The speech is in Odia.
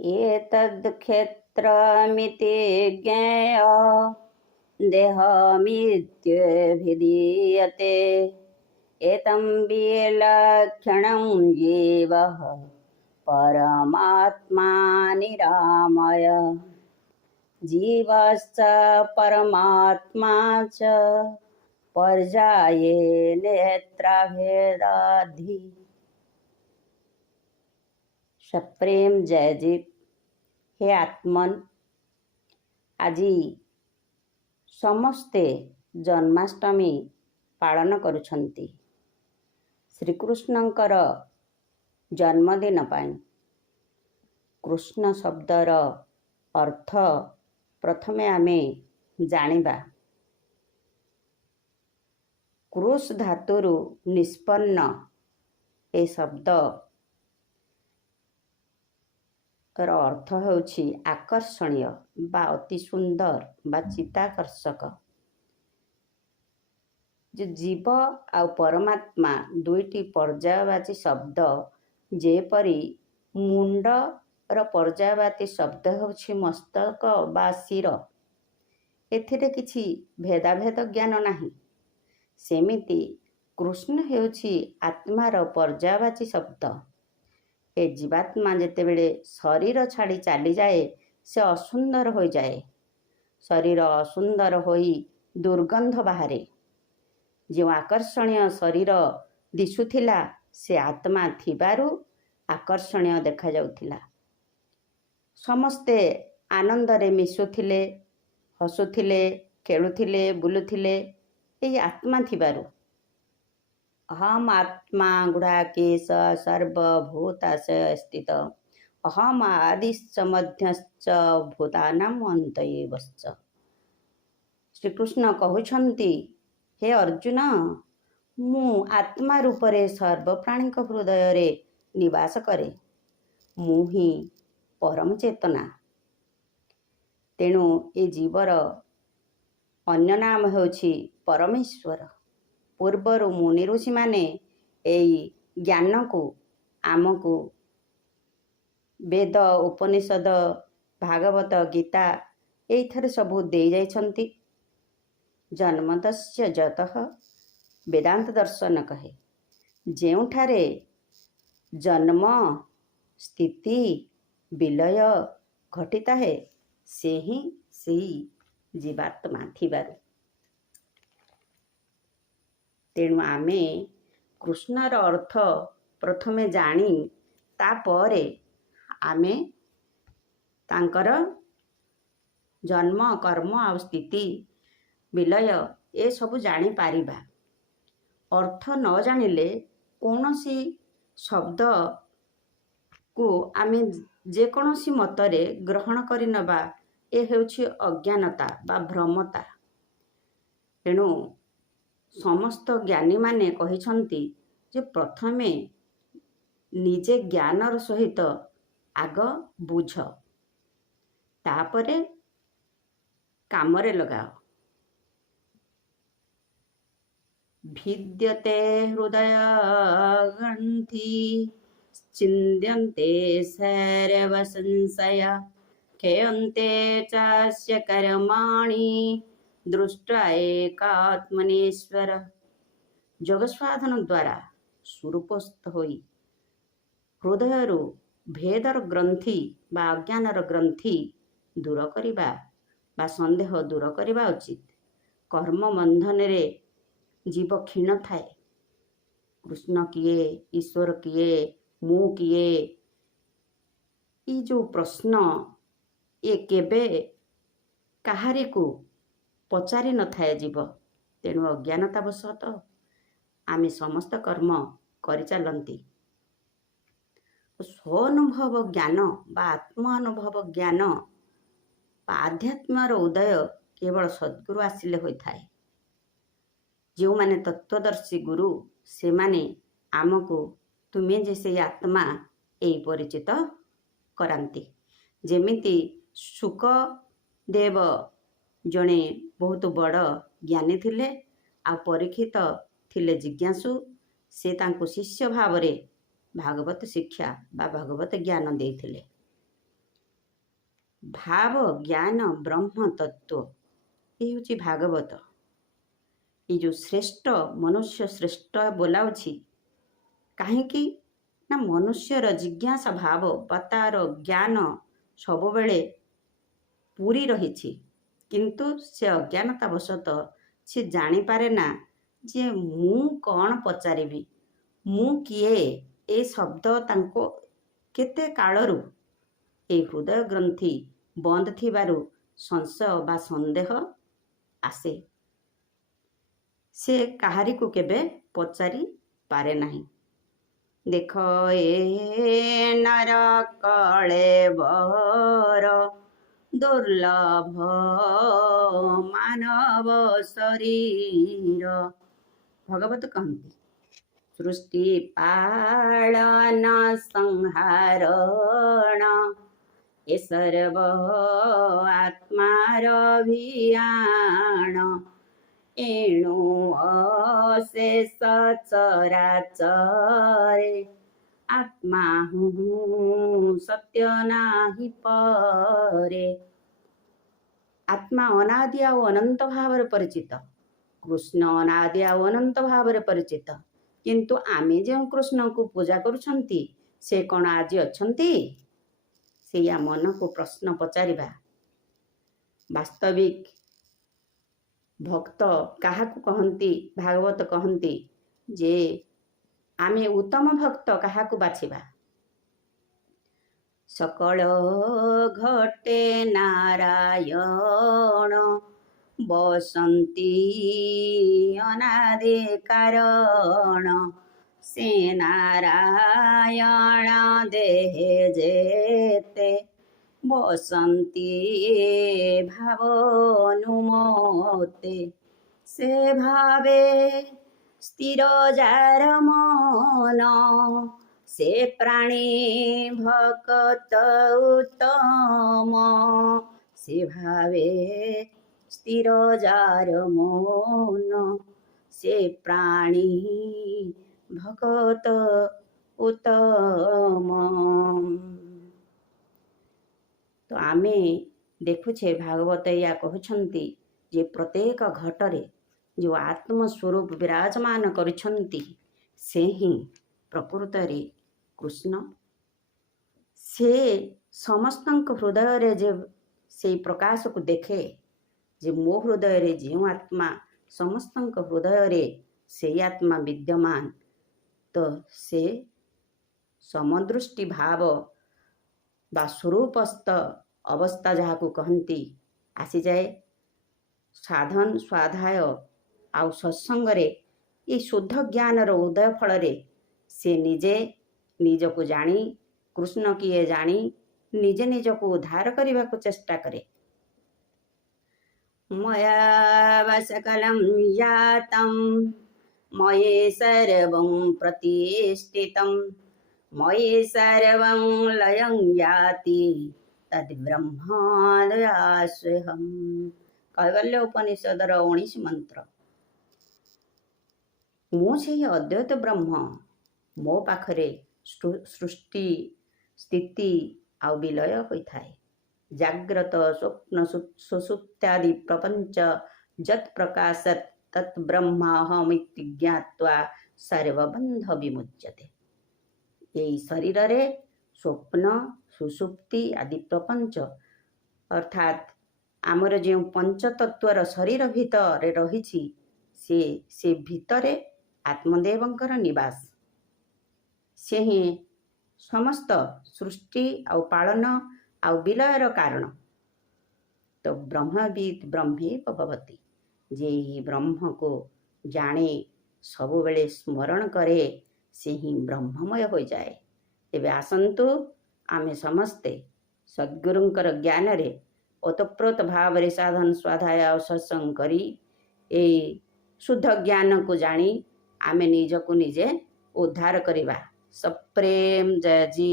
एतद् क्षेत्रमिति ज्ञेय देहमित्यभिधीयते एतं विलक्षणं जीवः परमात्मा निरामय जीवश्च परमात्मा च पर्याये नेत्राभेदाधि। सप्रेम जयजीत। हे आत्मन, ଆଜି ସମସ୍ତେ ଜନ୍ମାଷ୍ଟମୀ ପାଳନ କରୁଛନ୍ତି ଶ୍ରୀକୃଷ୍ଣଙ୍କର ଜନ୍ମଦିନ ପାଇଁ। କୃଷ୍ଣ ଶବ୍ଦର ଅର୍ଥ ପ୍ରଥମେ ଆମେ ଜାଣିବା। କୃଷ୍ ଧାତୁରୁ ନିଷ୍ପନ୍ନ ଏ ଶବ୍ଦର ଅର୍ଥ ହେଉଛି ଆକର୍ଷଣୀୟ ବା ଅତି ସୁନ୍ଦର ବା ଚିତ୍ତାକର୍ଷକ। ଯେ ଜୀବ ଆଉ ପରମାତ୍ମା ଦୁଇଟି ପର୍ଯ୍ୟାୟବାଚୀ ଶବ୍ଦ, ଯେପରି ମୁଣ୍ଡର ପର୍ଯ୍ୟାୟବାଚୀ ଶବ୍ଦ ହେଉଛି ମସ୍ତକ ବା ଶିର, ଏଥିରେ କିଛି ଭେଦାଭେଦ ଜ୍ଞାନ ନାହିଁ। ସେମିତି କୃଷ୍ଣ ହେଉଛି ଆତ୍ମାର ପର୍ଯ୍ୟାୟବାଚୀ ଶବ୍ଦ। ଏ ଜୀବାତ୍ମା ଯେତେବେଳେ ଶରୀର ଛାଡ଼ି ଚାଲିଯାଏ ସେ ଅସୁନ୍ଦର ହୋଇଯାଏ। ଶରୀର ଅସୁନ୍ଦର ହୋଇ ଦୁର୍ଗନ୍ଧ ବାହାରେ। ଯେଉଁ ଆକର୍ଷଣୀୟ ଶରୀର ଦିଶୁଥିଲା ସେ ଆତ୍ମା ଥିବାରୁ ଆକର୍ଷଣୀୟ ଦେଖାଯାଉଥିଲା। ସମସ୍ତେ ଆନନ୍ଦରେ ମିଶୁଥିଲେ, ହସୁଥିଲେ, ଖେଳୁଥିଲେ, ବୁଲୁଥିଲେ ଏହି ଆତ୍ମା ଥିବାରୁ। ଅହମ୍ ଆତ୍ମା ଗୁଡ଼ାକେଶ ସର୍ବଭୂତାଶୟ ସ୍ଥିତ ଅହମ୍ ଆଦିଶ୍ଚ ମଧ୍ୟଶ୍ଚ ଭୂତାନାଂ ଅନ୍ତ ଏବଶ୍ଚ। ଶ୍ରୀକୃଷ୍ଣ କହୁଛନ୍ତି, ହେ ଅର୍ଜୁନ, ମୁଁ ଆତ୍ମା ରୂପରେ ସର୍ବପ୍ରାଣୀଙ୍କ ହୃଦୟରେ ନିବାସ କରେ। ମୁଁ ହିଁ ପରମ ଚେତନା। ତେଣୁ ଏ ଜୀବର ଅନ୍ୟ ନାମ ହେଉଛି ପରମେଶ୍ୱର। ପୂର୍ବରୁ ମୁନି ଋଷିମାନେ ଏହି ଜ୍ଞାନକୁ ଆମକୁ ବେଦ, ଉପନିଷଦ, ଭାଗବତ, ଗୀତା ଏଇଥିରେ ସବୁ ଦେଇଯାଇଛନ୍ତି। ଜନ୍ମତସ୍ୟ ଯତଃ ବେଦାନ୍ତ ଦର୍ଶନ କହେ। ଯେଉଁଠାରେ ଜନ୍ମ, ସ୍ଥିତି, ବିଲୟ ଘଟିଥାଏ ସେ ହିଁ ସେହି ଜୀବାତ୍ମା ଥିବାରୁ। ତେଣୁ ଆମେ କୃଷ୍ଣର ଅର୍ଥ ପ୍ରଥମେ ଜାଣି ତାପରେ ଆମେ ତାଙ୍କର ଜନ୍ମ, କର୍ମ ଆଉ ସ୍ଥିତି, ବିଲୟ ଏସବୁ ଜାଣିପାରିବା। ଅର୍ଥ ନ ଜାଣିଲେ କୌଣସି ଶବ୍ଦକୁ ଆମେ ଯେକୌଣସି ମତରେ ଗ୍ରହଣ କରିନେବା, ଏ ହେଉଛି ଅଜ୍ଞାନତା ବା ଭ୍ରମତା। ତେଣୁ ସମସ୍ତ ଜ୍ଞାନୀମାନେ କହିଛନ୍ତି ଯେ ପ୍ରଥମେ ନିଜେ ଜ୍ଞାନର ସହିତ ଆଗ ବୁଝ, ତାପରେ କାମରେ ଲଗାଅ। ଭିଦ୍ୟତେ ହୃଦୟ ଗ୍ରନ୍ଥି ଛିନ୍ଦ୍ୟନ୍ତେ ସର୍ବ ସଂଶୟ କ୍ଷୟନ୍ତେ ଚାସ୍ୟ କର୍ମାଣି ଦୃଷ୍ଟ୍ୱା ଏକାତ୍ମନେଶ୍ୱର। ଯୋଗ ସାଧନ ଦ୍ୱାରା ସୁରୂପସ୍ଥ ହୋଇ ହୃଦୟରୁ ଭେଦର ଗ୍ରନ୍ଥି ବା ଅଜ୍ଞାନର ଗ୍ରନ୍ଥି ଦୂର କରିବା ବା ସନ୍ଦେହ ଦୂର କରିବା ଉଚିତ। କର୍ମ ବନ୍ଧନରେ ଜୀବ କ୍ଷୀଣ ଥାଏ। କୃଷ୍ଣ କିଏ, ଈଶ୍ୱର କିଏ, ମୁଁ କିଏ, ଏ ଯେଉଁ ପ୍ରଶ୍ନ ଏ କେବେ କାହାରିକୁ ପଚାରି ନଥାଏ ଜୀବ। ତେଣୁ ଅଜ୍ଞାନତାବଶତଃ ଆମେ ସମସ୍ତ କର୍ମ କରିଚାଲନ୍ତି। ସ୍ୱାନୁଭବ ଜ୍ଞାନ ବା ଆତ୍ମାନୁଭବ ଜ୍ଞାନ ବା ଆଧ୍ୟାତ୍ମର ଉଦୟ କେବଳ ସଦ୍ଗୁରୁ ଆସିଲେ ହୋଇଥାଏ। ଯେଉଁମାନେ ତତ୍ତ୍ୱଦର୍ଶୀ ଗୁରୁ ସେମାନେ ଆମକୁ ତୁମେ ଯେ ସେଇ ଆତ୍ମା ଏହି ପରିଚିତ କରାନ୍ତି। ଯେମିତି ଶୁକଦେବ ଜଣେ ବହୁତ ବଡ଼ ଜ୍ଞାନୀ ଥିଲେ ଆଉ ପରୀକ୍ଷିତ ଥିଲେ ଜିଜ୍ଞାସୁ। ସେ ତାଙ୍କୁ ଶିଷ୍ୟ ଭାବରେ ଭାଗବତ ଶିକ୍ଷା ବା ଭାଗବତ ଜ୍ଞାନ ଦେଇଥିଲେ। ଭାବ ଜ୍ଞାନ ବ୍ରହ୍ମ ତତ୍ତ୍ୱ। ଏ ହେଉଛି ଭାଗବତ। ଏ ଯେଉଁ ଶ୍ରେଷ୍ଠ ମନୁଷ୍ୟ ଶ୍ରେଷ୍ଠ ବୋଲାଉଛି କାହିଁକି ନା ମନୁଷ୍ୟର ଜିଜ୍ଞାସା ଭାବ ବା ତା'ର ଜ୍ଞାନ ସବୁବେଳେ ପୂରି ରହିଛି, କିନ୍ତୁ ସେ ଅଜ୍ଞାନତାବଶତଃ ସେ ଜାଣିପାରେ ନା ଯେ ମୁଁ କ'ଣ ପଚାରିବି, ମୁଁ କିଏ। ଏ ଶବ୍ଦ ତାଙ୍କୁ କେତେ କାଳରୁ ଏ ହୃଦୟ ଗ୍ରନ୍ଥି ବନ୍ଦ ଥିବାରୁ ସଂଶୟ ବା ସନ୍ଦେହ ଆସେ। ସେ କାହାରିକୁ କେବେ ପଚାରି ପାରେ ନାହିଁ। ଦେଖ ଏ ନର କଳେବର ଦୁର୍ଲଭ ମାନବ ଶରୀର। ଭଗବତ କହନ୍ତି ସୃଷ୍ଟି ପାଳନ ସଂହାରଣ ଏ ସର୍ବ ଆତ୍ମାର ଭିଆଣ ଏଣୁ ଅଶେଷ ଚରାଚରେ ଆତ୍ମା ସତ୍ୟ ନାହିଁ ପରେ। ଆତ୍ମା ଅନାଦି ଆଉ ଅନନ୍ତ ଭାବରେ ପରିଚିତ, କୃଷ୍ଣ ଅନାଦି ଆଉ ଅନନ୍ତ ଭାବରେ ପରିଚିତ, କିନ୍ତୁ ଆମେ ଯେଉଁ କୃଷ୍ଣଙ୍କୁ ପୂଜା କରୁଛନ୍ତି ସେ କ'ଣ ଆଜି ଅଛନ୍ତି? ସେଇଆ ମନକୁ ପ୍ରଶ୍ନ ପଚାରିବା। ବାସ୍ତବିକ ଭକ୍ତ କାହାକୁ କହନ୍ତି? ଭାଗବତ କହନ୍ତି ଯେ ଆମେ ଉତ୍ତମ ଭକ୍ତ କାହାକୁ ବାଛିବା? ସକଳ ଘଟେ ନାରାୟଣ ବସନ୍ତି ଅନାଦି କାରଣ ସେ ନାରାୟଣ ଦେହେ ଯେତେ ବସନ୍ତି ଭାବନୁମତେ ସେ ଭାବେ ସ୍ଥିର ଯାର ମନ ସେ ପ୍ରାଣୀ ଭକତ ଉତ୍ତମ ସେ ଭାବେ ସ୍ଥିର ଯାର ମନ ସେ ପ୍ରାଣୀ ଭକତ ଉତ୍ତମ। ତ ଆମେ ଦେଖୁଛେ ଭାଗବତ ଏଇଆ କହୁଛନ୍ତି ଯେ ପ୍ରତ୍ୟେକ ଘଟରେ ଯେଉଁ ଆତ୍ମ ସ୍ୱରୂପ ବିରାଜମାନ କରିଛନ୍ତି ସେ ହିଁ ପ୍ରକୃତରେ କୃଷ୍ଣ। ସେ ସମସ୍ତଙ୍କ ହୃଦୟରେ ଯେ ସେଇ ପ୍ରକାଶକୁ ଦେଖେ ଯେ ମୋ ହୃଦୟରେ ଯେଉଁ ଆତ୍ମା ସମସ୍ତଙ୍କ ହୃଦୟରେ ସେଇ ଆତ୍ମା ବିଦ୍ୟମାନ। ତ ସେ ସମଦୃଷ୍ଟି ଭାବ ବା ସ୍ୱରୂପସ୍ଥ ଅବସ୍ଥା ଯାହାକୁ କହନ୍ତି ଆସିଯାଏ। ସାଧନ ସ୍ୱାଧ୍ୟାୟ ଆଉ ସତ୍ସଙ୍ଗରେ ଏ ଶୁଦ୍ଧ ଜ୍ଞାନର ଉଦୟ ଫଳରେ ସେ ନିଜେ ନିଜକୁ ଜାଣି କୃଷ୍ଣ କିଏ ଜାଣି ନିଜେ ନିଜକୁ ଉଦ୍ଧାର କରିବାକୁ ଚେଷ୍ଟା କରେ। ମୟା ବାସକଲଂ ୟାତଂ ମୟି ସର୍ବଂ ପ୍ରତିଷ୍ଠିତଂ ମୟି ସର୍ବଂ ଲୟଂ ୟାତି ତଦ୍ବ୍ରହ୍ମଦୟାସ୍ୟହଂ। କୈବଲ୍ୟ ଉପନିଷଦର 19 ମନ୍ତ୍ର। ମୁଁ ସେହି ଅଦ୍ୱୈତ ବ୍ରହ୍ମ, ମୋ ପାଖରେ ସୃଷ୍ଟି ସ୍ଥିତି ଆଉ ବିଲୟ ହୋଇଥାଏ। ଜାଗ୍ରତ ସ୍ୱପ୍ନ ସୁଷୁପ୍ତ୍ୟାଦି ପ୍ରପଞ୍ଚ ଯତ୍ ପ୍ରକାଶତ୍ ତତ୍ ବ୍ରହ୍ମାହମିତି ଜ୍ଞାତ୍ୱା ସର୍ବବନ୍ଧ ବିମୁଚ୍ୟତେ। ଏହି ଶରୀରରେ ସ୍ୱପ୍ନ ସୁଷୁପ୍ତି ଆଦି ପ୍ରପଞ୍ଚ ଅର୍ଥାତ୍ ଆମର ଯେଉଁ ପଞ୍ଚତତ୍ୱର ଶରୀର ଭିତରେ ରହିଛି ସେ ଭିତରେ ଆତ୍ମଦେବଙ୍କର ନିବାସ। ସେ ହିଁ ସମସ୍ତ ସୃଷ୍ଟି ଆଉ ପାଳନ ଆଉ ବିଲୟର କାରଣ। ତ ବ୍ରହ୍ମବିତ୍ ବ୍ରହ୍ମେବ ଭବତି। ଯେ ଏହି ବ୍ରହ୍ମକୁ ଜାଣେ ସବୁବେଳେ ସ୍ମରଣ କରେ ସେ ହିଁ ବ୍ରହ୍ମମୟ ହୋଇଯାଏ। ଏବେ ଆସନ୍ତୁ ଆମେ ସମସ୍ତେ ସଦ୍ଗୁରୁଙ୍କର ଜ୍ଞାନରେ ଓତପ୍ରୋତ ଭାବରେ ସାଧନ ସ୍ୱାଧ୍ୟାୟ ଆଉ ସତ୍ସଙ୍ଗ କରି ଏହି ଶୁଦ୍ଧ ଜ୍ଞାନକୁ ଜାଣି ଆମେ ନିଜକୁ ନିଜେ ଉଦ୍ଧାର କରିବା। ସପ୍ରେମ ଜୟ ଜୀ।